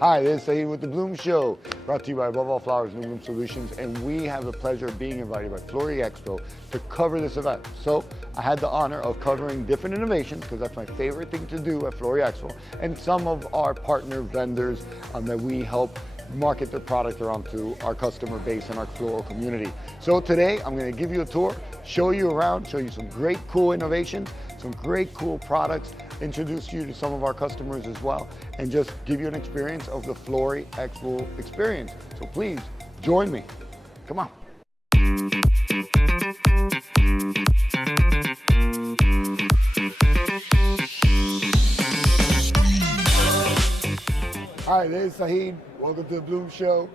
Hi, this is Saeed with the Bloom Show, brought to you by Above All Flowers New Bloom Solutions, and we have the pleasure of being invited by FloriExpo to cover this event. So I had the honor of covering different innovations, because that's my favorite thing to do at FloriExpo, and some of our partner vendors that we help market their product around to our customer base and our floral community. So today I'm going to give you a tour, show you around, show you some great cool innovations, some great cool products, introduce you to some of our customers as well, and just give you an experience of the FloriExpo experience. So please join me. Come on. Hi, this is Saeed. Welcome to the Bloom Show.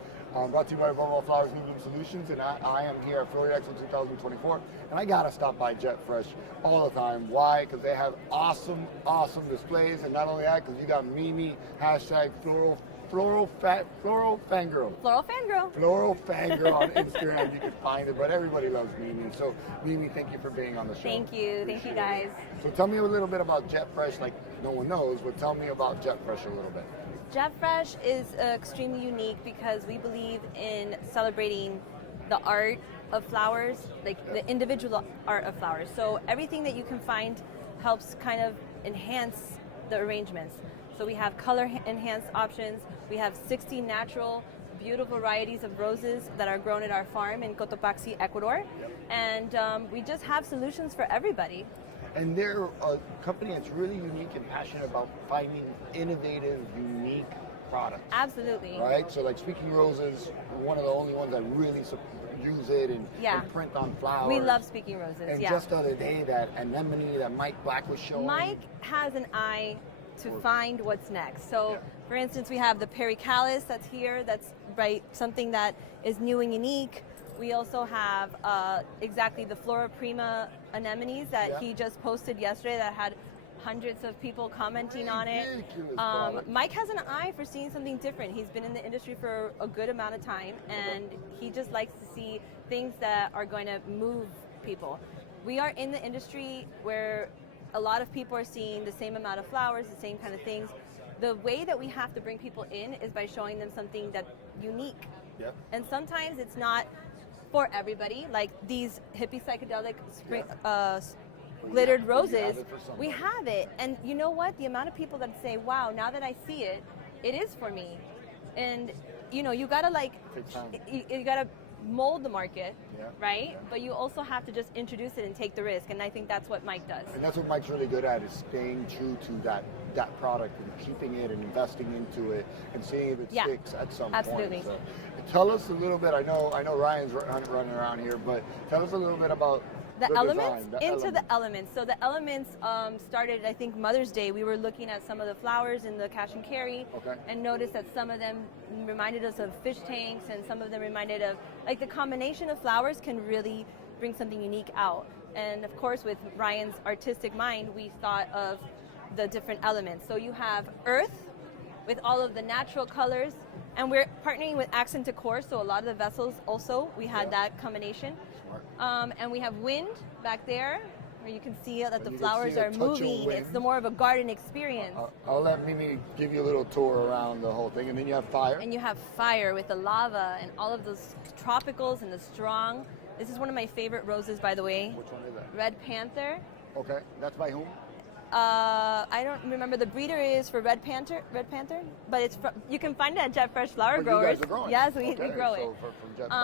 Brought to you by Above All Flowers New Bloom Solutions, and I am here at FloriExpo 2024, and I gotta stop by Jet Fresh all the time. Why? Because they have awesome displays, and not only that, because you got Mimi, hashtag floral fangirl. Floral fangirl on Instagram. You can find it, but everybody loves Mimi. So Mimi, thank you for being on the show. Thank you guys. So tell me a little bit about Jet Fresh, like no one knows, but tell me about Jet Fresh a little bit. Jet Fresh is extremely unique because we believe in celebrating the art of flowers, like the individual art of flowers. So everything that you can find helps kind of enhance the arrangements. So we have color enhanced options. We have 60 natural, beautiful varieties of roses that are grown at our farm in Cotopaxi, Ecuador. And we just have solutions for everybody. And they're a company that's really unique and passionate about finding innovative, unique products. Absolutely. Right? So like Speaking Roses, one of the only ones that really use it and print on flowers. We love Speaking Roses, and just the other day, that anemone that Mike Black was showing. Mike has an eye to find what's next. So for instance, we have the pericalis that's here, that's something that is new and unique. We also have exactly the Flora Prima anemones that he just posted yesterday that had hundreds of people commenting on it. Mike has an eye for seeing something different. He's been in the industry for a good amount of time, and he just likes to see things that are going to move people. We are in the industry where a lot of people are seeing the same amount of flowers, the same kind of things. The way that we have to bring people in is by showing them something that's unique. And sometimes it's not for everybody, like these hippie psychedelic glittered roses. We have it, and you know what? The amount of people that say, "Wow, now that I see it, it is for me." And you know, you gotta you gotta mold the market, right? But you also have to just introduce it and take the risk, and I think that's what Mike does. And that's what Mike's really good at, is staying true to that product and keeping it and investing into it and seeing if it sticks at some Absolutely. point. So, tell us a little bit. I know Ryan's running around here, but tell us a little bit about the elements. The elements. So the elements started, I think, Mother's Day. We were looking at some of the flowers in the cash and carry, and noticed that some of them reminded us of fish tanks, and some of them reminded of, like, the combination of flowers can really bring something unique out. And of course, with Ryan's artistic mind, we thought of the different elements. So you have earth with all of the natural colors, and we're partnering with Accent Decor, so a lot of the vessels also, we had that combination. And we have wind back there, where you can see that the flowers are moving. It's more of a garden experience. I'll let Mimi give you a little tour around the whole thing. And then you have fire. And you have fire with the lava and all of those tropicals and the strong. This is one of my favorite roses, by the way. Which one is that? Red Panther. Okay, that's by whom? I don't remember. The breeder is for Red Panther, but it's you can find it at Jet Fresh Flower Growers. You guys are growing. Yes, we grow it. From Jet Fresh.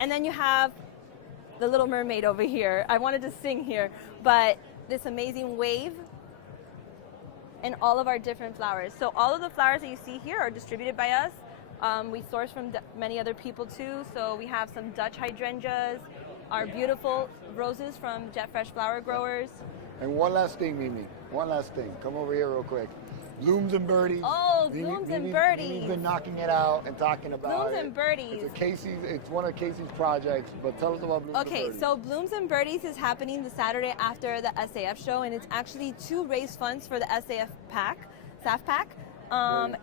And then you have the Little Mermaid over here. I wanted to sing here, but this amazing wave and all of our different flowers. So all of the flowers that you see here are distributed by us. We source from many other people too. So we have some Dutch hydrangeas, our beautiful roses from Jet Fresh Flower Growers. And one last thing, Mimi. One last thing. Come over here real quick. Blooms and Birdies. Oh, Blooms and Birdies. Mimi's been knocking it out and talking about Blooms and Birdies. It's one of Casey's projects, but tell us about Blooms and Birdies. Okay, so Blooms and Birdies is happening the Saturday after the SAF show, and it's actually to raise funds for the SAF pack.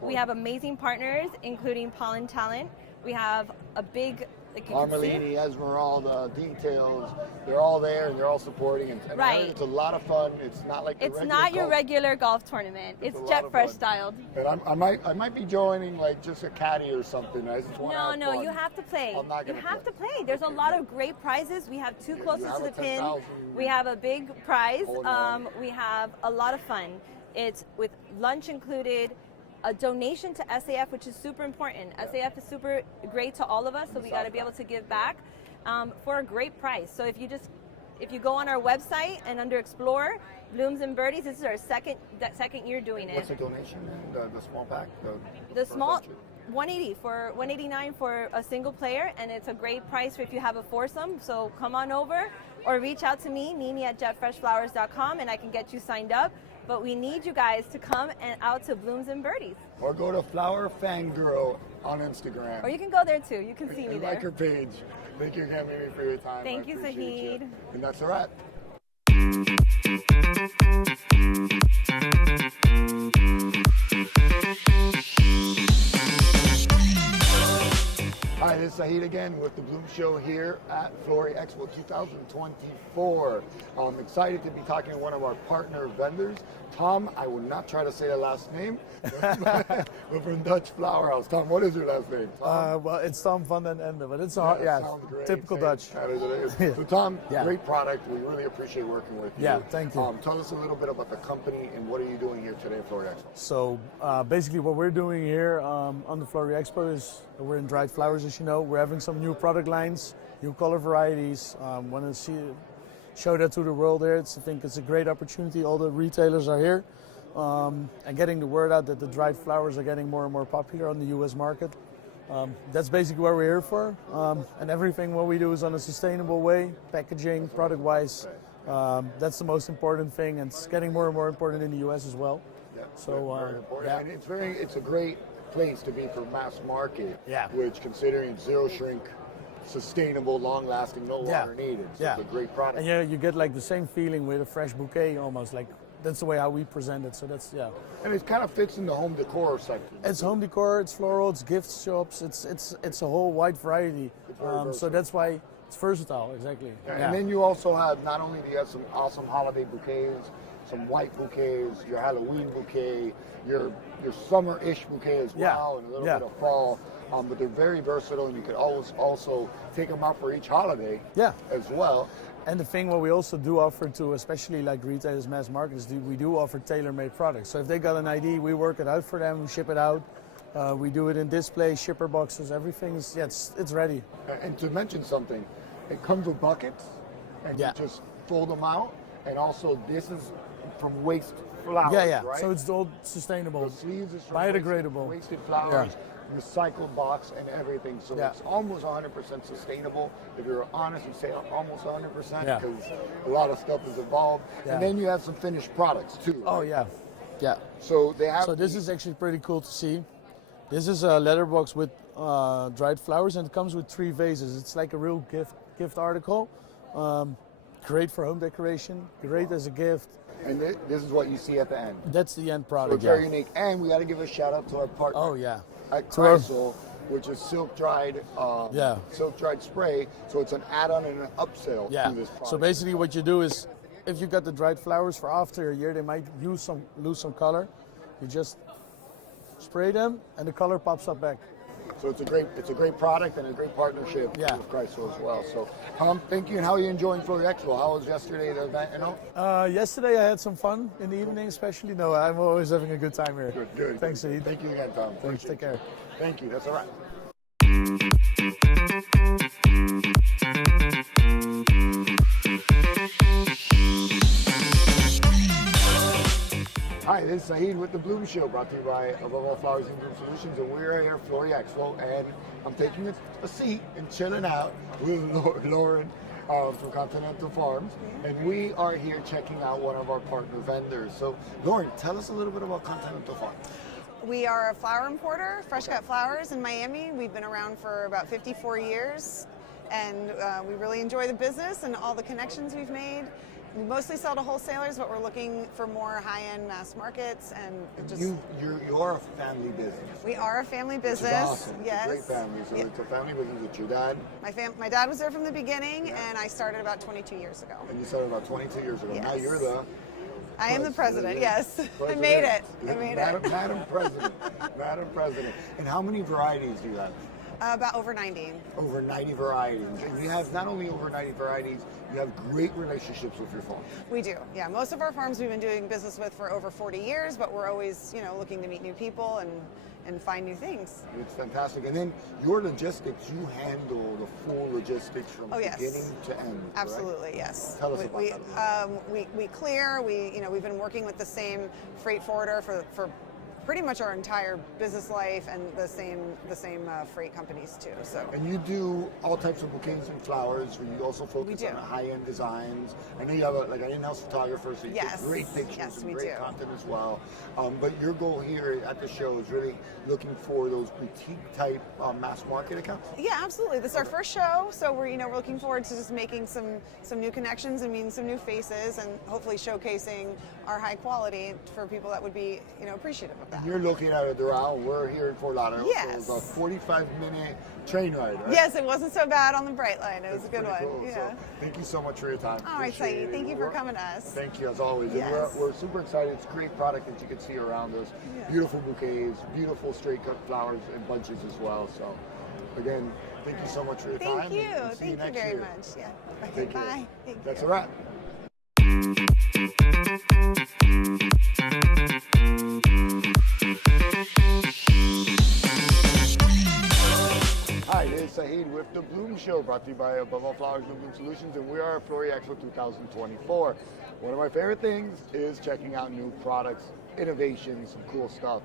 We have amazing partners, including Pollen Talent. We have a big like you can see. Armelini, Esmeralda, details, they're all there and they're all supporting. And I Right. heard it's a lot of fun. It's not like the It's regular not your golf. regular golf tournament. It's It's a lot jet of fresh fun. styled. And I might be joining like just a caddy or something. I just want to have No, fun. you have to play. I'm not You gonna have play. to play. There's a lot of great prizes. We have two closest have to a the pin. 10,000 We have a big prize. All in one. We have a lot of fun. It's with lunch included, a donation to SAF, which is super important. SAF is super great to all of us, so we got to be able to give back for a great price. So if you go on our website and under Explore, Blooms and Birdies, this is our second year doing it. What's the donation? The small pack? The for small, century? 180 for 189 for a single player, and it's a great price for if you have a foursome. So come on over or reach out to me, Nini at jetfreshflowers.com, and I can get you signed up. But we need you guys to come and out to Blooms and Birdies. Or go to Flower Fangirl on Instagram. Or you can go there too. You can see me and there. like her page. Thank you again, Mimi, for your time. Thank I you, appreciate you. Zahid. And that's a wrap. Hi, this is Zahid again with the Bloom Show here at FloriExpo 2024. I'm excited to be talking to one of our partner vendors, Tom. I will not try to say the last name. We're from Dutch Flowerhouse. Tom, what is your last name? Tom? Well, it's Tom van den Ende, but it's a Sounds great. typical Say Dutch. that is what it is. So Tom, Yeah. great product. We really appreciate working with you. Yeah, thank you. Tell us a little bit about the company and what are you doing here today at FloriExpo? So basically what we're doing here on the FloriExpo is we're in dried flowers, as you know. We're having some new product lines, new color varieties. Want to show that to the world there. I think it's a great opportunity. All the retailers are here and getting the word out that the dried flowers are getting more and more popular on the U.S. market. That's basically what we're here for. And everything what we do is on a sustainable way, packaging, product-wise. That's the most important thing, and it's getting more and more important in the U.S. as well. Yeah, So, very important. yeah. And it's a great place to be for mass market, Yeah. which considering it's zero shrink, sustainable, long lasting, no Yeah. water needed. So Yeah. it's a great product. And yeah, you get like the same feeling with a fresh bouquet almost. Like that's the way how we present it. So that's And it kind of fits in the home decor sector. It's home decor, it's floral, it's gift shops. It's a whole wide variety. very So versatile. that's why it's versatile. Exactly. And then you also have, not only do you have some awesome holiday bouquets, some white bouquets, your Halloween bouquet, your summer-ish bouquet as Yeah. well, and a little Yeah. bit of fall. But they're very versatile, and you could always also take them out for each holiday Yeah. as well. And the thing what we also do offer to, especially like retailers, mass markets, we do offer tailor-made products. So if they got an ID, we work it out for them, we ship it out. We do it in display, shipper boxes, everything is, it's ready. And to mention something, it comes with buckets, and Yeah. you just fold them out. And also, this is from waste flowers, Yeah. right? So it's all sustainable. the sleeves is from biodegradable. wasted flowers, recycled box, and everything. So Yeah. it's almost 100% sustainable. If you're honest, you say almost 100% Yeah. because a lot of stuff is involved. Yeah. And then you have some finished products too. Oh right? yeah. So they have. So this is actually pretty cool to see. This is a letter box with dried flowers, and it comes with 3 vases. It's like a real gift article. Great for home decoration, great as a gift. And this is what you see at the end. That's the end So product. it's very unique. And we got to give a shout out to our partner Oh yeah. at To our- Crystal, which is silk dried spray. So it's an add-on and an upsell Yeah. to this product. So basically, what you do is, if you got the dried flowers for after a year, they might lose some color. You just spray them, and the color pops up back. So it's a great product and a great partnership Yeah. with Chrysler as well. So Tom, thank you. And how are you enjoying FloriExpo? How was yesterday the event? Yesterday I had some fun in the evening, especially. No, I'm always having a good time here. Good. Thanks, Ed. Thank you again, Tom. Thanks. Take care. Thank you. That's all right. Hi, this is Zahid with the Bloom Show, brought to you by Above All Flowers and Bloom Solutions, and we're here at FloriExpo, and I'm taking a seat and chilling out with Lauren from Continental Farms, and we are here checking out one of our partner vendors. So, Lauren, tell us a little bit about Continental Farms. We are a flower importer, fresh cut flowers in Miami. We've been around for about 54 years, and we really enjoy the business and all the connections we've made. We mostly sell to wholesalers, but we're looking for more high-end mass markets and just. You're a family business. We are a family Which is business. awesome. Yes. It's a great family. So it's a family business with your dad. My dad was there from the beginning, and I started about 22 years ago. And you started about 22 years ago. Yes. Now you're the. I am the president. Yes, I President. made it. I made Madam, it. Madam President. Madam President. And how many varieties do you have? About over 90. Over 90 varieties. And you have not only over 90 varieties, you have great relationships with your farm. We do. Yeah, most of our farms we've been doing business with for over 40 years, but we're always, looking to meet new people and find new things. It's fantastic. And then your logistics, you handle the full logistics from beginning to end. Correct? Absolutely, yes. Tell us about that. We clear. We've been working with the same freight forwarder for pretty much our entire business life, and the same freight companies too. So. And you do all types of bouquets and flowers. You also focus on high-end designs. I know you have an in-house photographer, so you take great pictures and great content as well. But your goal here at the show is really looking for those boutique-type mass market accounts. Yeah, absolutely. This is our first show, so we're looking forward to just making some new connections and meeting some new faces, and hopefully showcasing our high quality for people that would be appreciative of that. You're looking at a Doral. We're here in Fort Lauderdale. Yes. So it's a 45-minute train ride, right? Yes, it wasn't so bad on the Bright Line. It was a good one. Cool. Yeah. So thank you so much for your time. All right, Saeed. Thank you for coming to us. Thank you, as always. Yes. And we're super excited. It's a great product that you can see around us. Yeah. Beautiful bouquets, beautiful straight cut flowers and bunches as well. So, again, thank you so much for your time. Thank you. And see Thank you next very year. much. Yeah. Okay, Take care. bye. Thank That's you. a wrap. Hi, this is Saeed with The Bloom Show, brought to you by Above All Flowers and Bloom Solutions, and we are at FloriExpo 2024. One of my favorite things is checking out new products, innovations, some cool stuff.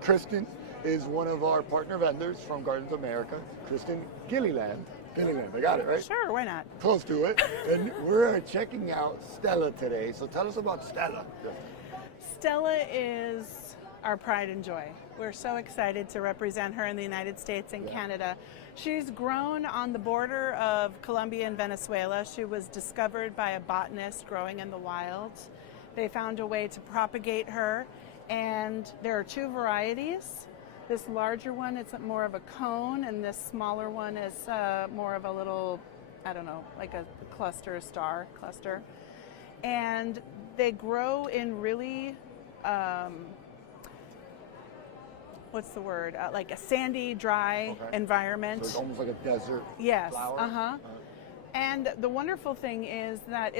Kristen is one of our partner vendors from Gardens America. Kristen Gilliland, I got it, right? Sure, why not? Close to it. And we're checking out Stella today, so tell us about Stella. Stella is our pride and joy. We're so excited to represent her in the United States and Canada. She's grown on the border of Colombia and Venezuela. She was discovered by a botanist growing in the wild. They found a way to propagate her, and there are two varieties. This larger one, it's more of a cone, and this smaller one is more of a little, I don't know, like a cluster, a star cluster. And they grow in really, what's the word? Like a sandy, dry environment. So it's almost like a desert flower? Yes, And the wonderful thing is that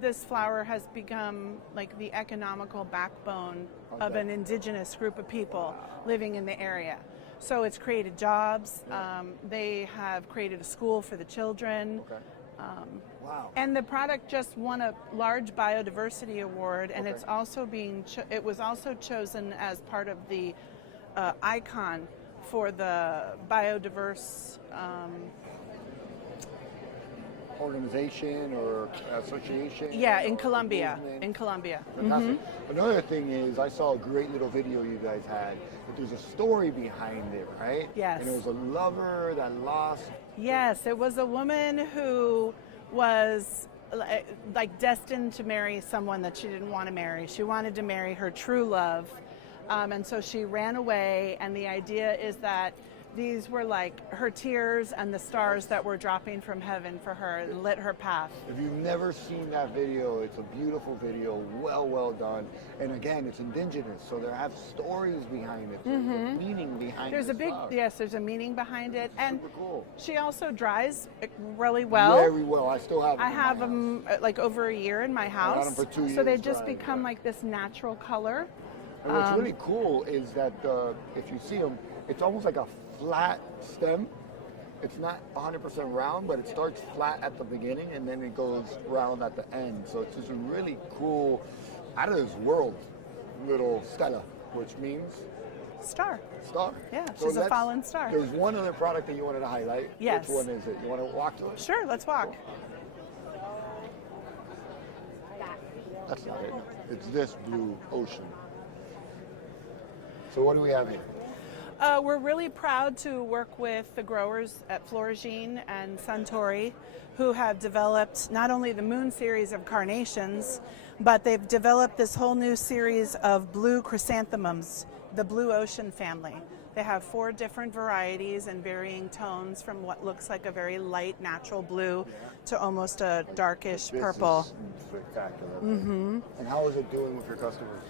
this flower has become like the economical backbone of an indigenous group of people living in the area. So it's created jobs. They have created a school for the children. Wow. And the product just won a large biodiversity award, and it's also it was also chosen as part of the icon for the biodiverse organization or association? Yeah, in Colombia. Movement? In Colombia. Fantastic. Another thing is, I saw a great little video you guys had, but there's a story behind it, right? Yes. And it was a lover that lost. Yes, it was a woman who was like destined to marry someone that she didn't want to marry. She wanted to marry her true love, and so she ran away, and the idea is that these were like her tears and the stars that were dropping from heaven for her and lit her path. If you've never seen that video, it's a beautiful video, well done. And again, it's indigenous, so there have stories behind it. There's a meaning behind it. There's a meaning behind it. And super cool. She also dries really well. Very well. I still have them. I have them like over a year in my house. I had them for 2 years. So they just drying, become like this natural color. And what's really cool is that if you see them, it's almost like a flat stem. It's not 100% round, but it starts flat at the beginning and then it goes round at the end. So it's just a really cool, out of this world little Stella, which means star. Yeah, So she's a fallen star. There's one other product that you wanted to highlight. Yes. Which one is it? You want to walk to it? Sure, let's walk. That's not it. It's this blue ocean. So what do we have here? We're really proud to work with the growers at Florigine and Suntory, who have developed not only the Moon series of carnations, but they've developed this whole new series of blue chrysanthemums, the Blue Ocean family. They have 4 different varieties and varying tones, from what looks like a very light natural blue to almost a darkish purple. This is spectacular. Mm-hmm. And how is it doing with your customers?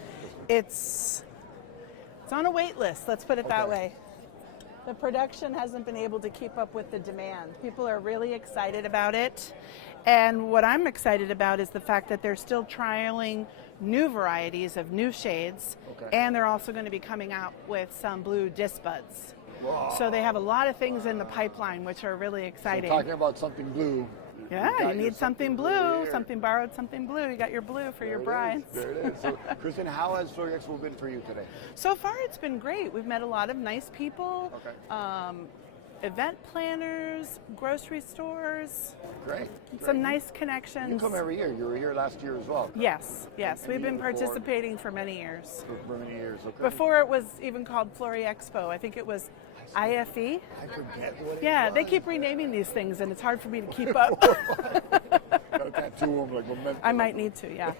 It's on a wait list, let's put it that way. The production hasn't been able to keep up with the demand. People are really excited about it. And what I'm excited about is the fact that they're still trialing new varieties of new shades, and they're also going to be coming out with some blue disc buds. Wow. So they have a lot of things in the pipeline which are really exciting. So talking about something blue. Yeah, you need something blue, here. something borrowed, something blue. You got your blue for your brides. There it is. So, Kristen, how has FloriExpo been for you today? So far, it's been great. We've met a lot of nice people, event planners, grocery stores. Great. Some nice connections. You come every year. You were here last year as well. Yes. And We've been before? participating for many years. For many years. Okay. Before it was even called FloriExpo, I think it was IFE. I forget what Yeah, it they was. keep renaming these things, and it's hard for me to keep up. Gotta tattoo them like memento. I might need to, yeah.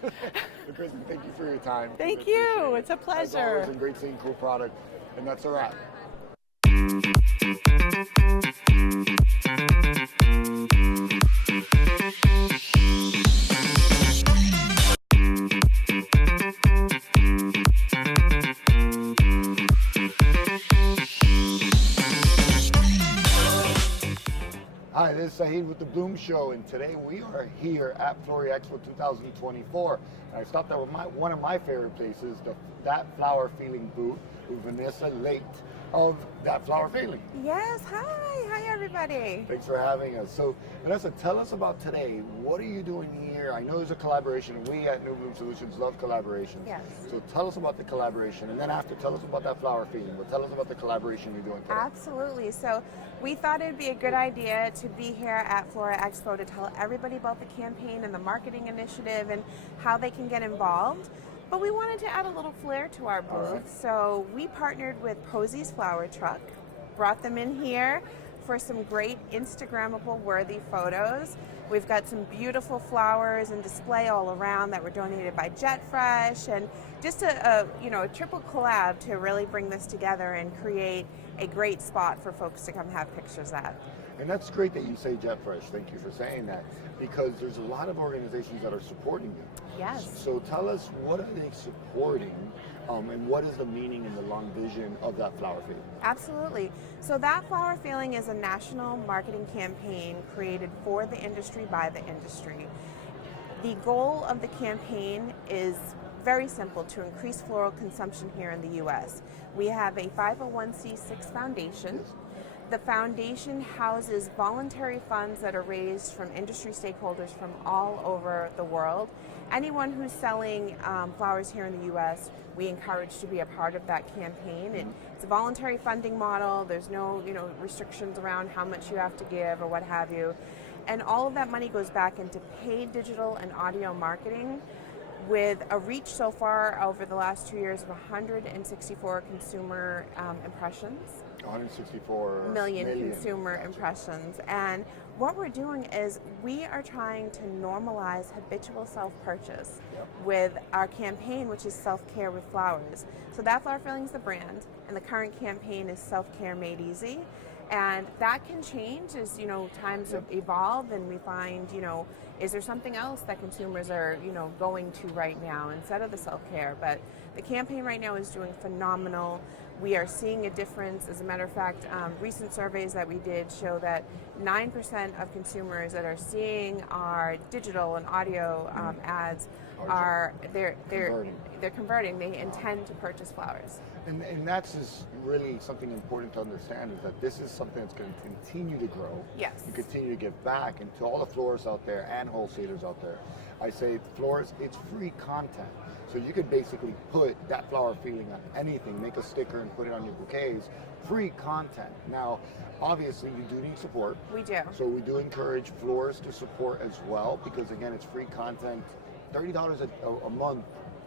Kristen, thank you for your time. Thank We you. appreciate it. It's a As pleasure. always, and great seeing cool product. And that's a wrap. Hi, this is Saeed with the Bloom Show, and today we are here at FloriExpo 2024. And I stopped at one of my favorite places, That Flower Feeling booth with Vanessa Late of That Flower Feeling. Yes, hi everybody. Thanks for having us. So, Vanessa, tell us about today. What are you doing here? I know there's a collaboration, and we at New Bloom Solutions love collaborations. Yes. So tell us about the collaboration, and then after, tell us about That Flower Feeling. But tell us about the collaboration you're doing today. Absolutely. So we thought it'd be a good idea to be here at FloriExpo to tell everybody about the campaign and the marketing initiative and how they can get involved. But we wanted to add a little flair to our booth. Right. So we partnered with Posey's Flower Truck, brought them in here for some great Instagrammable worthy photos. We've got some beautiful flowers and display all around that were donated by Jet Fresh, and just a triple collab to really bring this together and create a great spot for folks to come have pictures at. And that's great that you say Jet Fresh. Thank you for saying that, because there's a lot of organizations that are supporting you. Yes. So tell us, what are they supporting, and what is the meaning and the long vision of That Flower Feeling? Absolutely. So That Flower Feeling is a national marketing campaign created for the industry by the industry. The goal of the campaign is very simple: to increase floral consumption here in the U.S. We have a 501c6 foundation. The foundation houses voluntary funds that are raised from industry stakeholders from all over the world. Anyone who's selling flowers here in the U.S., we encourage to be a part of that campaign. It's a voluntary funding model. There's no restrictions around how much you have to give or what have you. And all of that money goes back into paid digital and audio marketing, with a reach so far over the last 2 years of 164 consumer impressions. 164 million consumer impressions. And what we're doing is we are trying to normalize habitual self-purchase with our campaign, which is self-care with flowers. So That Flower Feeling is the brand, and the current campaign is Self-Care Made Easy. And that can change as times evolve, and we find is there something else that consumers are going to right now instead of the self-care. But the campaign right now is doing phenomenal. We are seeing a difference. As a matter of fact, recent surveys that we did show that 9% of consumers that are seeing our digital and audio ads they're converting. They intend to purchase flowers. And that's just really something important to understand, is that this is something that's going to continue to grow. Yes. And continue to give back. And to all the florists out there and wholesalers out there, I say, florists, it's free content. So you could basically put That Flower Feeling on anything, make a sticker and put it on your bouquets. Free content. Now, obviously, you do need support. We do. So we do encourage florists to support as well, because again, it's free content. $30 a month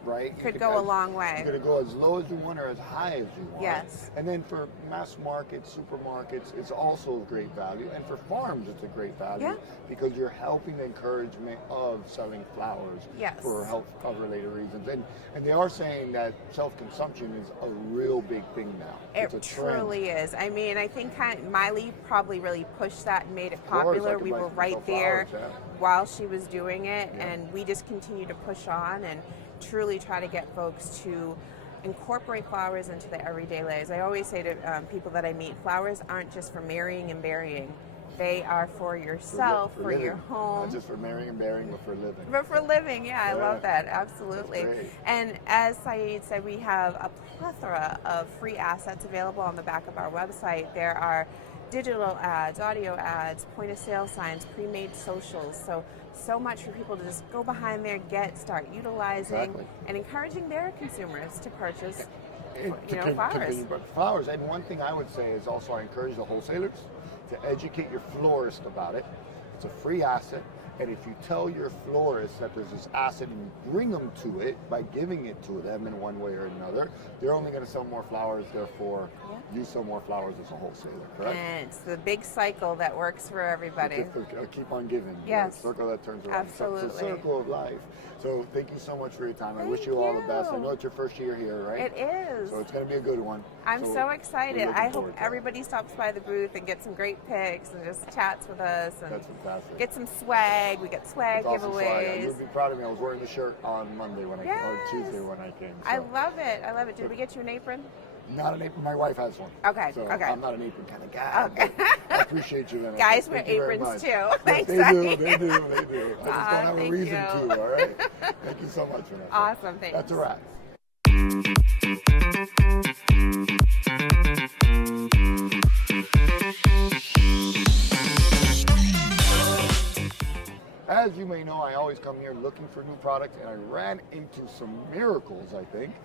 right? You Could go a long way. You're going to go as low as you want or as high as you want. Yes. And then for mass markets, supermarkets, it's also a great value. And for farms, it's a great value because you're helping the encouragement of selling flowers for health related reasons. And they are saying that self-consumption is a real big thing now. It It's a trend. truly is. I mean, I think Miley probably really pushed that and made it popular. We were right there while she was doing it, and we just continue to push on and truly try to get folks to incorporate flowers into their everyday lives. I always say to people that I meet, flowers aren't just for marrying and burying. They are for yourself, for your home. Not just for marrying and burying, but for living. But for living, I love that, absolutely. And as Saeed said, we have a plethora of free assets available on the back of our website. There are digital ads, audio ads, point of sale signs, pre-made socials. So much for people to just go behind there, start utilizing, and encouraging their consumers to purchase flowers. Flowers. And one thing I would say is also I encourage the wholesalers to educate your florist about it. It's a free asset. And if you tell your florist that there's this asset and you bring them to it by giving it to them in one way or another, they're only going to sell more flowers, therefore you sell more flowers as a wholesaler, correct? And it's the big cycle that works for everybody. Keep on giving. Yes. The circle that turns around. Absolutely. It's a circle of life. So thank you so much for your time. I wish you all the best. I know it's your first year here, right? It is. So it's going to be a good one. I'm so excited. I hope everybody stops by the booth and gets some great pics and just chats with us. And that's fantastic. Get some swag. We get swag giveaways. You'll be proud of me. I was wearing the shirt on Monday or Tuesday when I came. So. I love it. I love it. Did we get you an apron? Not an apron. My wife has one. Okay. So okay. I'm not an apron kind of guy. Okay. I appreciate you. Guys wear aprons too. Yes, Thanks. they do. They do. I just don't have a reason to. All right. Thank you so much for that. Awesome. Thanks. That's a wrap. As you may know, I always come here looking for new products, and I ran into some miracles, I think.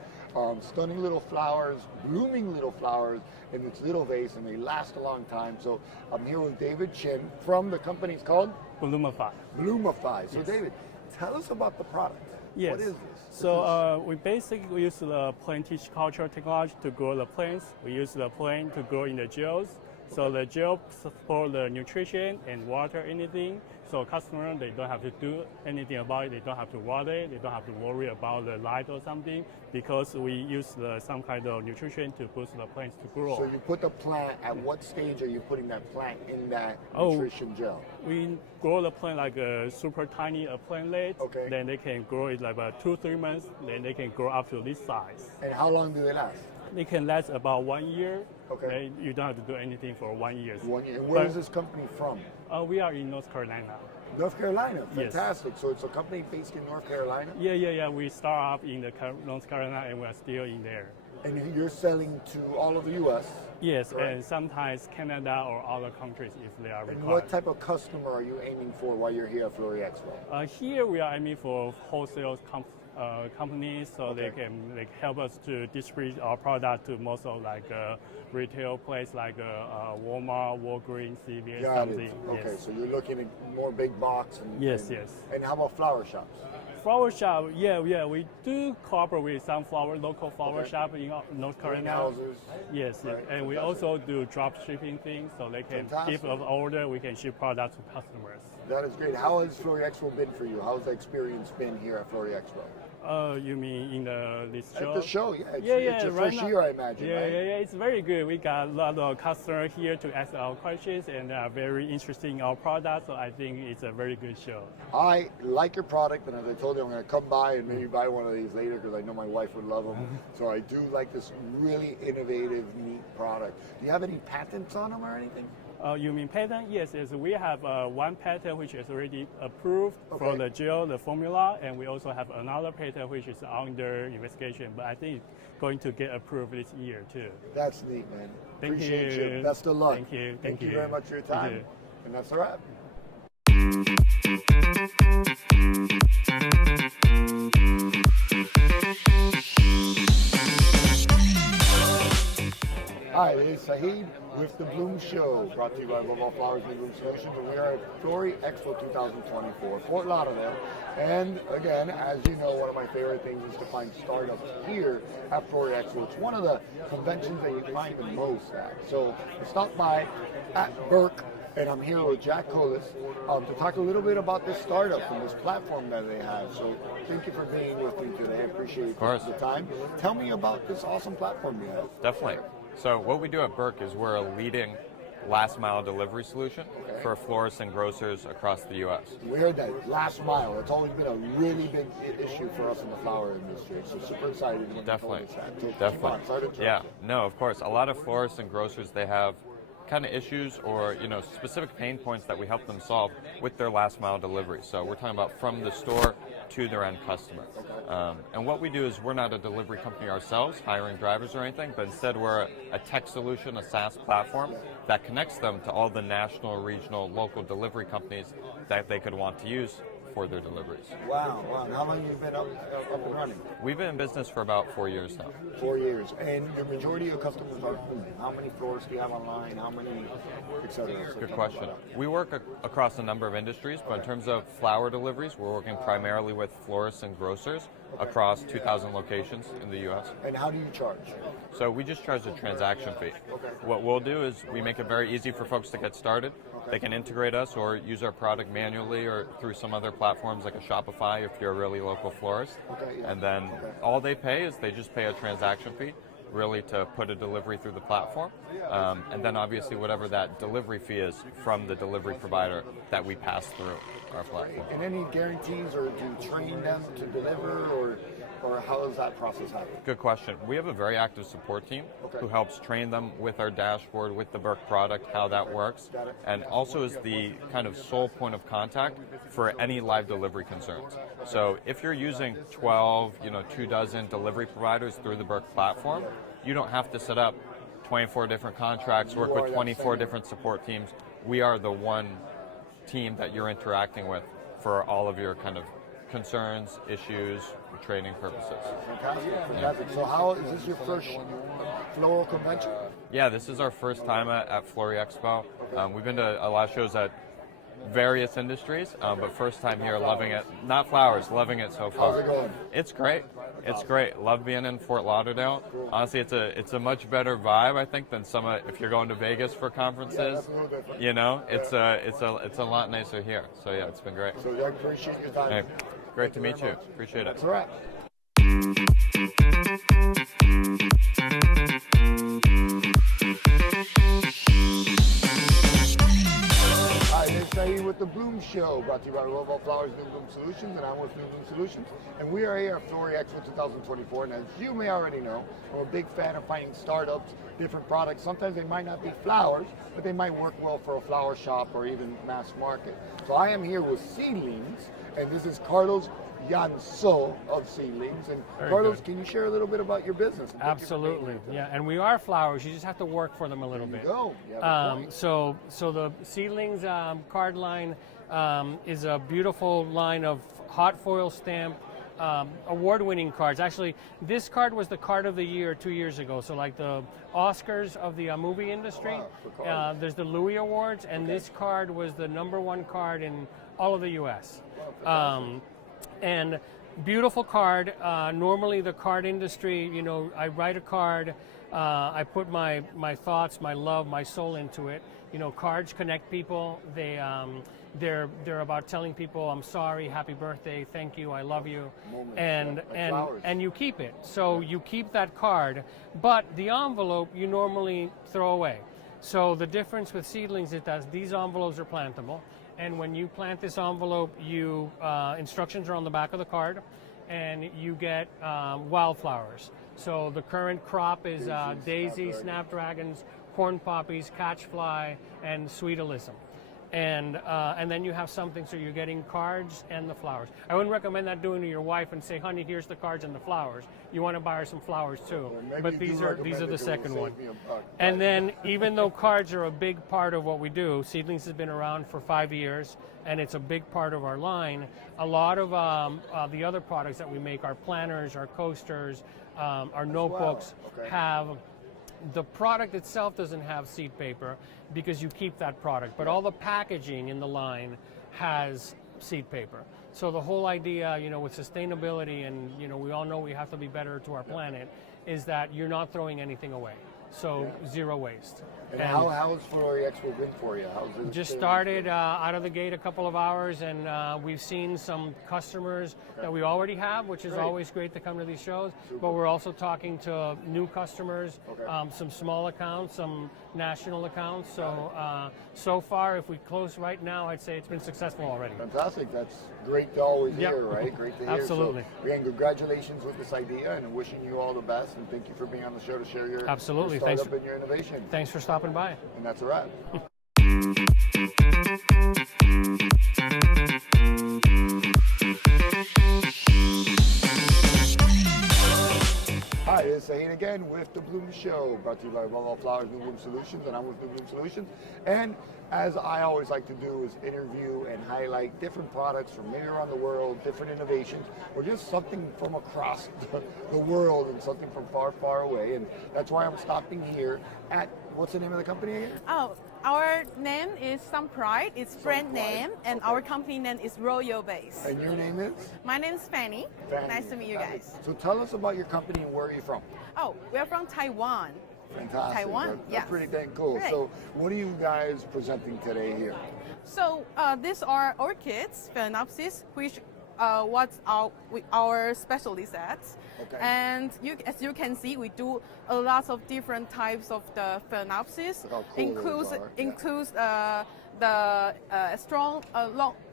Stunning little flowers, blooming little flowers in this little vase, and they last a long time. So I'm here with David Chin from the company's called? Bluma. Blumify. So David, tell us about the product. Yes. What is this? So we basically use the plant tissue culture technology to grow the plants. We use the plant to grow in the gels. So the gel support the nutrition and water anything. So customer, they don't have to do anything about it. They don't have to water it. They don't have to worry about the light or something because we use some kind of nutrition to boost the plants to grow. So you put the plant, at what stage are you putting that plant in that nutrition gel? We grow the plant like a super tiny plantlet. Okay. Then they can grow it like about 2-3 months. Then they can grow up to this size. And how long do they last? They can last about 1 year. Okay. You don't have to do anything for 1 year. 1 year. And where is this company from? We are in North Carolina. North Carolina, Yes. fantastic. So it's a company based in North Carolina? Yeah. We start up in the North Carolina and we are still in there. And you're selling to all of the U.S.? Yes, correct? and sometimes Canada or other countries if they are required. And what type of customer are you aiming for while you're here at FloriExpo? Here we are aiming for wholesale companies, so they can help us to distribute our product to most of retail place like Walmart, Walgreens, CVS, Got something. it. Okay, Yes. so you're looking at more big box. Yes. And how about flower shops? Flower shop, yeah, we do cooperate with some local flower shop in North Carolina. Greenhouses. Yes, Right. And we also do drop shipping things, so they can Fantastic. give an order, we can ship products to customers. That is great. How has FloriExpo been for you? How's the experience been here at FloriExpo? You mean in this show? At the show, yeah. It's your right first now. year, I imagine, right? Yeah, it's very good. We got a lot of customers here to ask our questions, and they are very interested in our product, so I think it's a very good show. I like your product, and as I told you, I'm going to come by and maybe buy one of these later because I know my wife would love them. So I do like this really innovative, neat product. Do you have any patents on them or anything? You mean patent? Yes, we have one patent which is already approved for the gel, the formula, and we also have another patent which is under investigation, but I think it's going to get approved this year too. That's neat, man. Thank Appreciate you. you. Best of luck. Thank you. Thank you very much for your time. And that's a wrap. Hi, this is Saeed with The Bloom Show, brought to you by Above All Flowers and Bloom Solutions, and we are at FloriExpo 2024, Fort Lauderdale, And again, as you know, one of my favorite things is to find startups here at FloriExpo. It's one of the conventions that you find the most at. So I stopped by at Burke, and I'm here with Jack Collis to talk a little bit about this startup and this platform that they have. So thank you for being with me today. I appreciate the time. Tell me about this awesome platform you have. Definitely. So what we do at Burke is we're a leading last mile delivery solution for florists and grocers across the U.S. We heard that last mile. It's always been a really big issue for us in the flower industry. So super excited when Definitely. you told us that. Definitely. Yeah. No, of course. A lot of florists and grocers, they have kind of issues or specific pain points that we help them solve with their last mile delivery. So we're talking about from the store to their end customer. And what we do is we're not a delivery company ourselves, hiring drivers or anything, but instead we're a tech solution, a SaaS platform that connects them to all the national, regional, local delivery companies that they could want to use for their deliveries. Wow. How long have you been up and running? We've been in business for about 4 years now. 4 years. And the majority of customers are who? How many florists do you have online? How many, et cetera? Good question. We work across a number of industries, but in terms of flower deliveries, we're working primarily with florists and grocers across 2,000 locations in the U.S. And how do you charge? So we just charge a transaction fee. What we'll do is we make it very easy for folks to get started. They can integrate us or use our product manually or through some other platforms like a Shopify if you're a really local florist. And then all they pay is they just pay a transaction fee really to put a delivery through the platform. And then obviously whatever that delivery fee is from the delivery provider that we pass through our platform. And any guarantees or do you train them to deliver or how does that process happen? Good question. We have a very active support team who helps train them with our dashboard, with the Burke product, how that works, and also is the kind of sole point of contact for any live delivery concerns. So if you're using 12, 24 delivery providers through the Burke platform, you don't have to set up 24 different contracts, work with 24 different support teams. We are the one team that you're interacting with for all of your kind of concerns, issues, training purposes. Fantastic. So how is this your first floral convention? Yeah, this is our first time at FloriExpo. We've been to a lot of shows at various industries, but first time here, loving it. Not flowers, loving it so far. How's it going? It's great. It's great. Love being in Fort Lauderdale. Honestly, it's a much better vibe, I think, than if you're going to Vegas for conferences. It's a lot nicer here. So yeah, it's been great. So I appreciate your time. Hey, great to meet you. Appreciate it. That's a wrap. With the Bloom Show, brought to you by Robo Flowers New Bloom Solutions, and I'm with New Bloom Solutions. And we are here at FloriExpo 2024, and as you may already know, I'm a big fan of finding startups, different products. Sometimes they might not be flowers, but they might work well for a flower shop or even mass market. So I am here with Seedlings, and this is Carlos Yanso of Seedlings. And Carlos, can you share a little bit about your business? Absolutely, yeah. And we are flowers. You just have to work for them a little bit. So the Seedlings card line is a beautiful line of hot foil stamp award-winning cards. Actually, this card was the card of the year 2 years ago. So like the Oscars of the movie industry, there's the Louis Awards, and this card was the #1 card in all of the U.S. And beautiful card. Normally the card industry, I write a card, I put my thoughts, my love, my soul into it. Cards connect people. They're about telling people I'm sorry, happy birthday, thank you, I love you, and you keep it. So you keep that card, but the envelope you normally throw away. So the difference with Seedlings is that these envelopes are plantable. And when you plant this envelope, instructions are on the back of the card, and you get wildflowers. So the current crop is daisy, snapdragons, corn poppies, catchfly, and sweet alyssum. And then you have something, so you're getting cards and the flowers. I wouldn't recommend that doing to your wife and say, honey, here's the cards and the flowers. You want to buy her some flowers too. But these are the second one. And then even though cards are a big part of what we do, Seedlings has been around for 5 years, and it's a big part of our line. A lot of the other products that we make, our planners, our coasters, our notebooks, have the product itself doesn't have seed paper because you keep that product, but all the packaging in the line has seed paper. So the whole idea, with sustainability, and we all know we have to be better to our planet, is that you're not throwing anything away. So zero waste. And how has FloriExpo been for you? How's it Just been? started out of the gate a couple of hours, and we've seen some customers that we already have, which is always great to come to these shows. But we're also talking to new customers, some small accounts, some national accounts. So so far, if we close right now, I'd say it's been successful already. Fantastic. That's great to always hear, right? Great to hear. Absolutely. So, again, congratulations with this idea, and wishing you all the best. And thank you for being on the show to share your Absolutely. your startup and your innovation. Thanks for stopping by. And that's a wrap. Hi, this is Zaheen again with The Bluma Show, brought to you by Above All Flowers, New Bloom Solutions, and I'm with New Bloom Solutions. And as I always like to do, is interview and highlight different products from maybe around the world, different innovations, or just something from across the world and something from far, far away. And that's why I'm stopping here at, what's the name of the company again? Oh, our name is Some Pride. It's brand name, and our company name is Royal Base. And your name is? My name is Fanny. Fanny. Nice to meet you guys. So tell us about your company and where are you from? Oh, we're from Taiwan. Fantastic. Taiwan, That's pretty dang cool. Right. So what are you guys presenting today here? So these are orchids, Phalaenopsis, which what's our specialty sets. Okay. And as you can see, we do a lot of different types of the Phalaenopsis. Look how cool those are. Includes the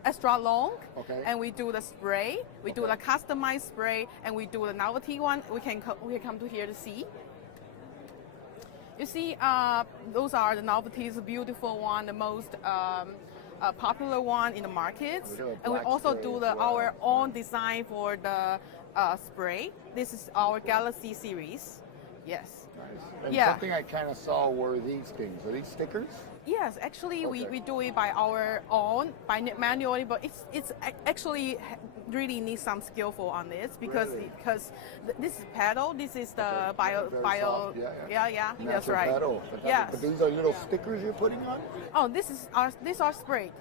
extra long, Okay. and we do the spray. We do the customized spray, and we do the novelty one. We can come to here to see. You see, those are the novelties, the beautiful one, the most popular one in the markets. And we also do our own design for the spray. This is our Galaxy series. Yes. Nice. And Yeah. something I kind of saw were these things. Are these stickers? Yes, actually, we do it by our own, manually, but it's actually really needs some skillful on this because this is pedal. This is the bio. Soft. Yeah, that's Natural right. pedal. Fantastic. Yes. But these are little stickers you're putting on? Oh, these are spray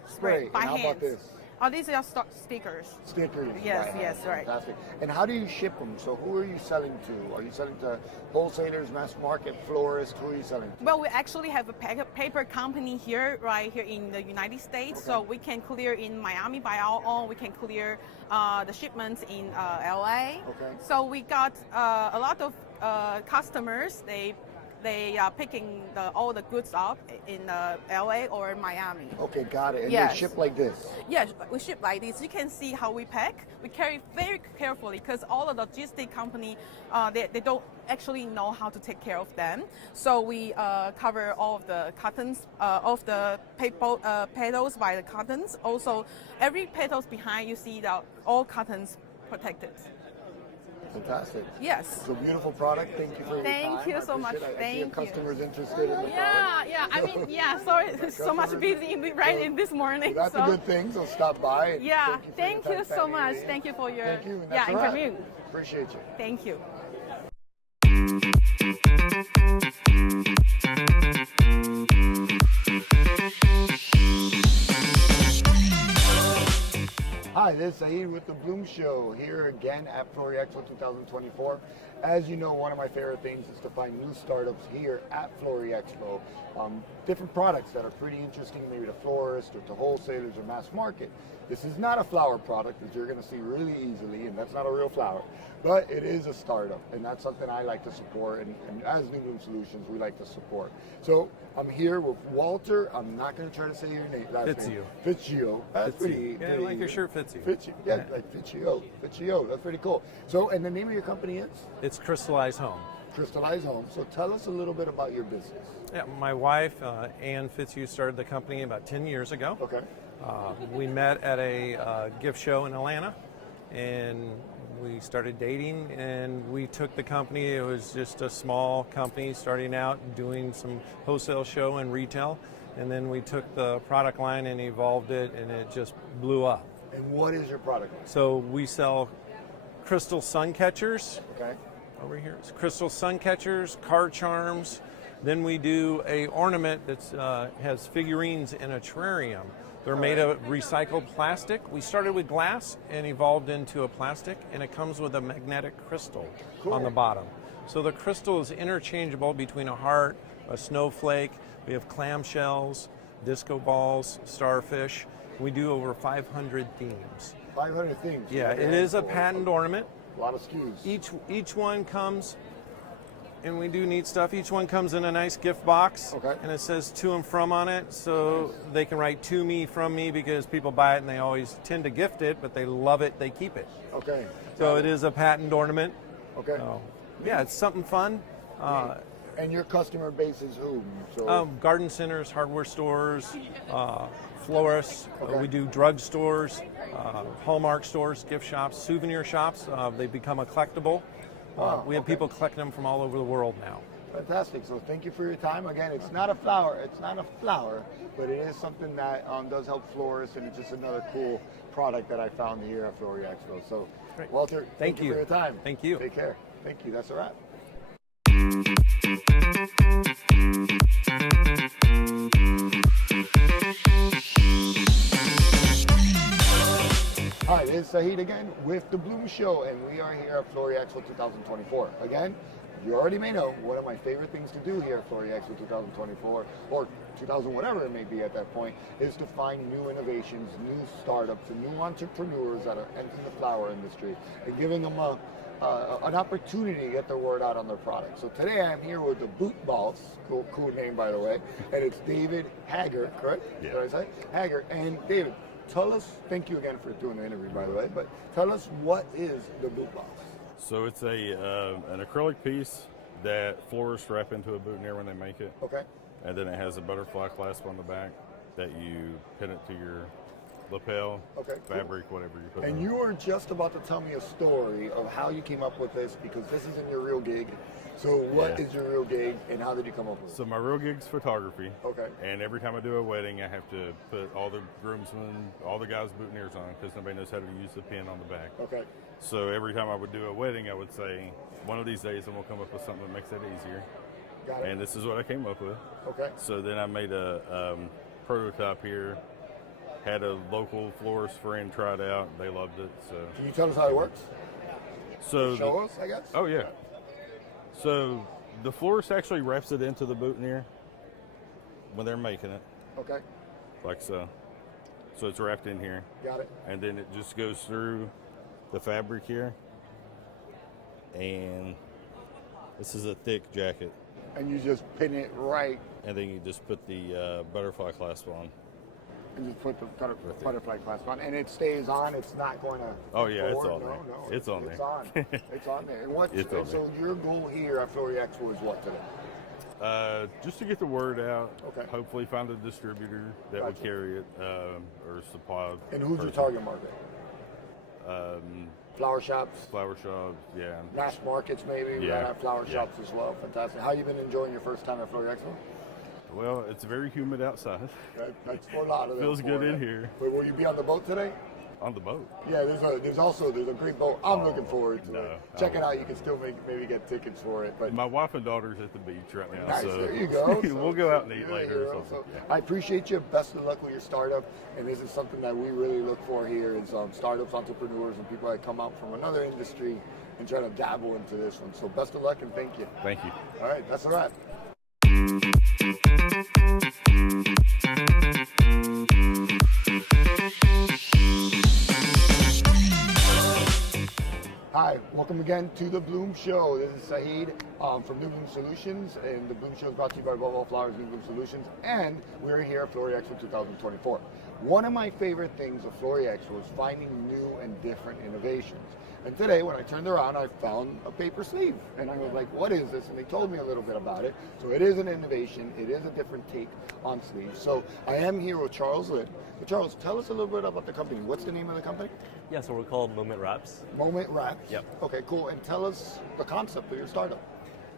by And how hand. about this? Oh, these are stickers. Stickers. Yes, by hand. yes, right. Fantastic. And how do you ship them? So who are you selling to? Are you selling to wholesalers, mass market, florists? Who are you selling to? Well, we actually have a paper company right here in the United States, so we can clear in Miami by our own. We can clear the shipments in LA. Okay. So we got a lot of customers. They are picking all the goods up in LA or Miami. Okay, got it. And Yes. they ship like this? Yes, we ship like this. You can see how we pack. We carry very carefully because all the logistic company, they don't actually know how to take care of them. So we cover all of the cottons, of the petals by the cottons. Also, every petals behind you see that all cottons protected. Fantastic. Yes. It's a beautiful product. Thank you for your time. Thank you I so much. appreciate it. I see Thank your you. customers interested in the product. Yeah. I mean, sorry, so much busy in this morning. Well, that's a good thing, so stop by. And Yeah, thank thank you you for your so time, much. Fanny. Thank you for your Thank you. And that's a wrap. interview. Appreciate you. Thank you. Hi, this is Zaheen with The Bloom Show, here again at FloriExpo 2024. As you know, one of my favorite things is to find new startups here at FloriExpo. Different products that are pretty interesting, maybe to florists or to wholesalers or mass market. This is not a flower product, as you're going to see really easily, and that's not a real flower. But it is a startup, and that's something I like to support, and as New Bloom Solutions, we like to support. So I'm here with Walter. I'm not going to try to say your name. Fitzhugh. Fitzhugh. That's pretty. Yeah, pretty like your shirt fits you. Fitzhugh. Yeah, like Fitzhugh. Fitzhugh. That's pretty cool. So, and the name of your company is? It's Crystallized Home. Crystallized Home. So tell us a little bit about your business. Yeah, my wife, Ann Fitzhugh, started the company about 10 years ago. Okay. We met at a gift show in Atlanta, and we started dating, and we took the company. It was just a small company starting out, doing some wholesale show and retail, and then we took the product line and evolved it, and it just blew up. And what is your product line? So we sell crystal sun catchers. Okay. Over here, it's crystal sun catchers, card charms. Then we do a ornament that has figurines in a terrarium. They're made of recycled plastic. We started with glass and evolved into a plastic, and it comes with a magnetic crystal on the bottom. So the crystal is interchangeable between a heart, a snowflake. We have clamshells, disco balls, starfish. We do over 500 themes. 500 themes. Yeah, it is a patent ornament. A lot of SKUs. Each one comes, and we do neat stuff. Each one comes in a nice gift box, and it says to and from on it, so they can write to me, from me, because people buy it and they always tend to gift it, but they love it, they keep it. Okay. So it is a patent ornament. Okay. So, yeah, it's something fun. And your customer base is who? So Garden centers, hardware stores, florists. We do drug stores, Hallmark stores, gift shops, souvenir shops. They become a collectible. We have people collecting them from all over the world now. Fantastic. So thank you for your time. Again, it's not a flower, but it is something that does help florists, and it's just another cool product that I found here at FloriExpo. So, great. Walter, thank you for your time. Thank you. Take care. Thank you. That's a wrap. Hi, this is Saeed again with the Bluma Show, and we are here at FloriExpo 2024. Again, you already may know, one of my favorite things to do here at FloriExpo 2024, or 2000 whatever it may be at that point, is to find new innovations, new startups, and new entrepreneurs that are entering the flower industry and giving them an opportunity to get their word out on their product. So today I'm here with the Boot Balls, cool name by the way, and it's David Hager, correct? Yeah. Did I say? Hager. And David, tell us, thank you again for doing the interview by the way, but tell us what is the Boot Balls? So it's an acrylic piece that florists wrap into a boutonniere when they make it. Okay. And then it has a butterfly clasp on the back that you pin it to your lapel, fabric, whatever you put on. And you were just about to tell me a story of how you came up with this, because this isn't your real gig. So what is your real gig, and how did you come up with it? So my real gig's photography. Okay. And every time I do a wedding, I have to put all the groomsmen, all the guys' boutonnieres on, because nobody knows how to use the pin on the back. Okay. So every time I would do a wedding, I would say, one of these days I'm going to come up with something that makes that easier. Got it. And this is what I came up with. Okay. So then I made a prototype here, had a local florist friend try it out. They loved it. So can you tell us how it works? So show us, I guess. Oh yeah. So the florist actually wraps it into the boutonniere when they're making it. Okay. Like so. So it's wrapped in here. Got it. And then it just goes through the fabric here. And this is a thick jacket. And you just pin it right. And then you just put the butterfly clasp on. And just put the butterfly clasp on, and it stays on. It's not going to. Oh yeah, it's on there. No, it's on there. It's on. It's on there. And so your goal here at FloriExpo is what today? Just to get the word out. Okay. Hopefully find a distributor that would carry it or supply. And who's your target market? Flower shops. Flower shops, yeah. Mass markets maybe. Yeah. We have flower shops as well. Fantastic. How you been enjoying your first time at FloriExpo? Well, it's very humid outside. That's for a lot of them. Feels good in here. But will you be on the boat today? On the boat? Yeah, there's a great boat. I'm looking forward to it. Check it out. You can still maybe get tickets for it. But my wife and daughter's at the beach right now. Nice. So there you go. we'll go out and eat later or something. I appreciate you. Best of luck with your startup. And this is something that we really look for here is startups, entrepreneurs, and people that come out from another industry and try to dabble into this one. So best of luck and thank you. Thank you. All right, that's a wrap. Hi, welcome again to the Bloom Show. This is Saeed from New Bloom Solutions, and the Bloom Show is brought to you by Above All Flowers, New Bloom Solutions, and we're here at FloriExpo 2024. One of my favorite things of FloriExpo is finding new and different innovations. And today, when I turned around, I found a paper sleeve. And I was like, what is this? And they told me a little bit about it. So it is an innovation. It is a different take on sleeves. So I am here with Charles Lidd. So Charles, tell us a little bit about the company. What's the name of the company? Yeah, so we're called Moment Wraps. Moment Wraps? Yep. Okay, cool. And tell us the concept of your startup.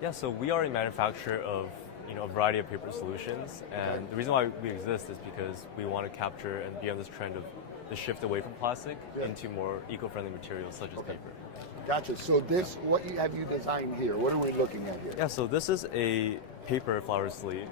Yeah, so we are a manufacturer of a variety of paper solutions. And the reason why we exist is because we want to capture and be on this trend of the shift away from plastic into more eco-friendly materials such as paper. Gotcha. So this, what have you designed here? What are we looking at here? Yeah, so this is a paper flower sleeve.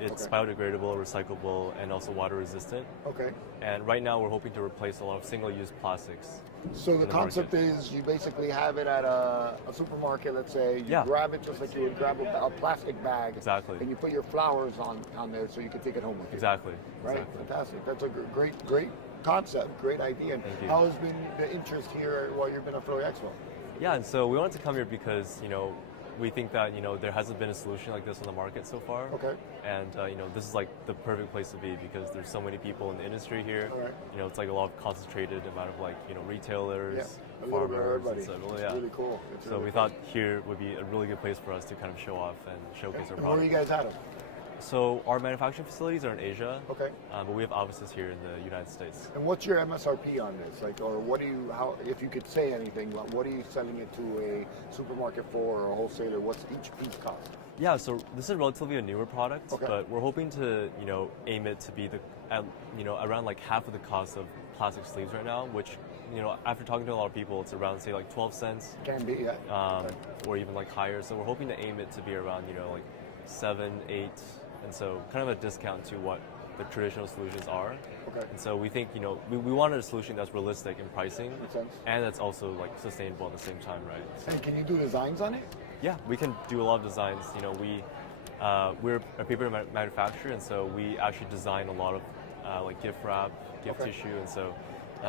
It's biodegradable, recyclable, and also water resistant. Okay. And right now we're hoping to replace a lot of single-use plastics. So the concept is you basically have it at a supermarket, let's say, you grab it just like you would grab a plastic bag. Exactly. And you put your flowers on there so you can take it home with you. Exactly. Right? Exactly. Fantastic. That's a great concept, great idea. And Thank you. how has been the interest here while you've been at FloriExpo? Yeah, and so we wanted to come here because, we think that, there hasn't been a solution like this on the market so far. Okay. And, this is like the perfect place to be because there's so many people in the industry here. All right. It's like a lot of concentrated amount of retailers, a little bit of farmers, everybody. and so, It's really cool. So we thought here would be a really good place for us to kind of show off and showcase our And where are you products. guys at them? So our manufacturing facilities are in Asia. Okay. But we have offices here in the United States. And what's your MSRP on this? Like, or what do you, if you could say anything, what are you selling it to a supermarket for or a wholesaler? What's each piece cost? Yeah, so this is relatively a newer product, Okay. but we're hoping to, aim it to be around like half of the cost of plastic sleeves right now, which, after talking to a lot of people, it's around say like 12 cents. Can be, yeah. Or even like higher. So we're hoping to aim it to be around, like 7, 8, and so kind of a discount to what the traditional solutions are. Okay. And so we think, we wanted a solution that's realistic in pricing, Makes sense. and that's also like sustainable at the same time, right? So, And can you do designs on it? yeah, we can do a lot of designs. We're a paper manufacturer, and so we actually design a lot of like gift wrap, gift tissue, and so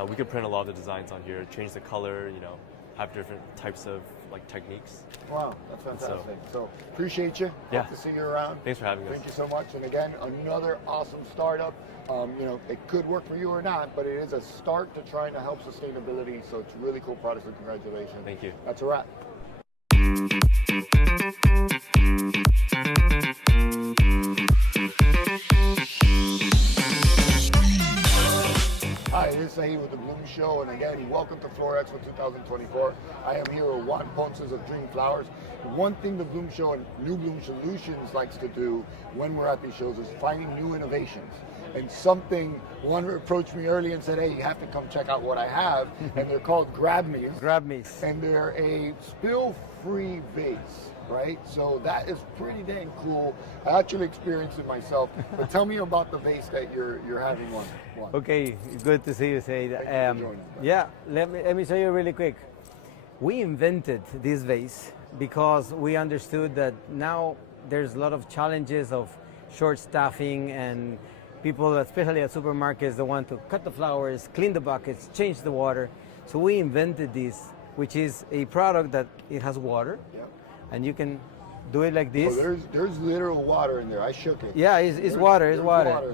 we could print a lot of the designs on here, change the color, have different types of like techniques. Wow, that's fantastic. So appreciate you. Yeah. Hope to see you around. Thanks for having us. Thank you so much. And again, another awesome startup. It could work for you or not, but it is a start to trying to help sustainability. So it's a really cool product. So congratulations. Thank you. That's a wrap. Hi, this is Saeed with the Bluma Show, and again, welcome to FloriExpo 2024. I am here with Juan Ponces of Dream Flowers. One thing the Bluma Show and New Bloom Solutions likes to do when we're at these shows is finding new innovations. And one approached me early and said, hey, you have to come check out what I have, and they're called Grab Me's. Grab Me's. And they're a spill-free vase. Right? So that is pretty dang cool. I actually experienced it myself. But tell me about the vase that you're having one. Okay, good to see you, Said. Yeah, let me show you really quick. We invented this vase because we understood that now there's a lot of challenges of short staffing and people, especially at supermarkets, that want to cut the flowers, clean the buckets, change the water. So we invented this, which is a product that it has water. Yep. And you can do it like this. Oh, there's literal water in there. I shook it. Yeah, it's water,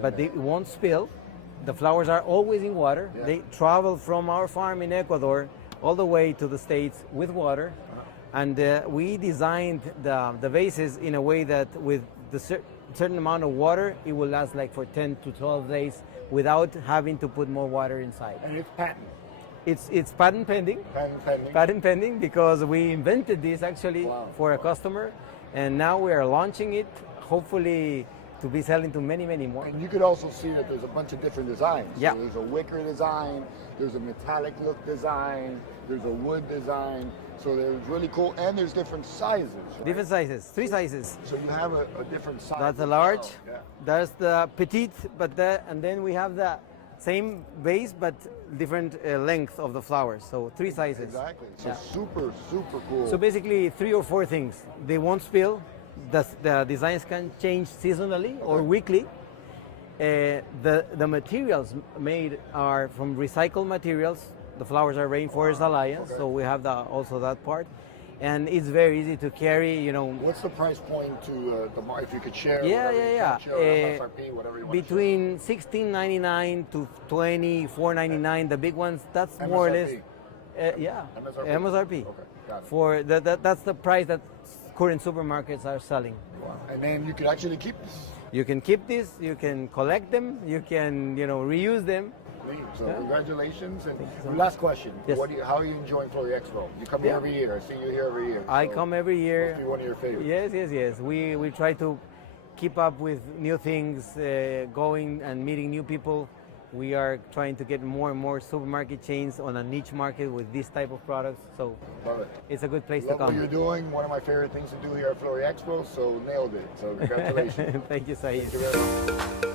but it won't spill. The flowers are always in water. Yeah. They travel from our farm in Ecuador all the way to the States with water. And we designed the vases in a way that with the certain amount of water, it will last like for 10 to 12 days without having to put more water inside. And it's patent. It's patent pending. Patent pending because we invented this actually for a customer, and now we are launching it, hopefully to be selling to many, many more. And you could also see that there's a bunch of different designs. Yeah. So there's a wicker design, there's a metallic look design, there's a wood design. So there's really cool, and there's different sizes. Right? Different sizes, 3 sizes. So you have a different size. That's a large. Yeah. That's the petite, and then we have the same base but different length of the flowers. So 3 sizes. Exactly. So super, super cool. So basically 3 or 4 things. They won't spill. The designs can change seasonally or weekly. The materials made are from recycled materials. The flowers are Rainforest Alliance, so we have also that part. And it's very easy to carry, What's the price point to if you could share? Yeah. MSRP, whatever you want between $16.99 to $24.99, the big ones, that's more or less. MSRP. Okay, got it. That's the price that current supermarkets are selling. Wow. And then you could actually keep this. You can keep this, you can collect them, you can reuse them. So congratulations. And last question. Yes. How are you enjoying FloriExpo? You come here every year. I see you here every year. I come every year. Must be one of your favorites. Yes. We try to keep up with new things, going and meeting new people. We are trying to get more and more supermarket chains on a niche market with this type of products. So Love it. it's a good place Love to come. what you're doing. One of my favorite things to do here at FloriExpo, so nailed it. So congratulations. Thank you, Saeed. Thank you very much.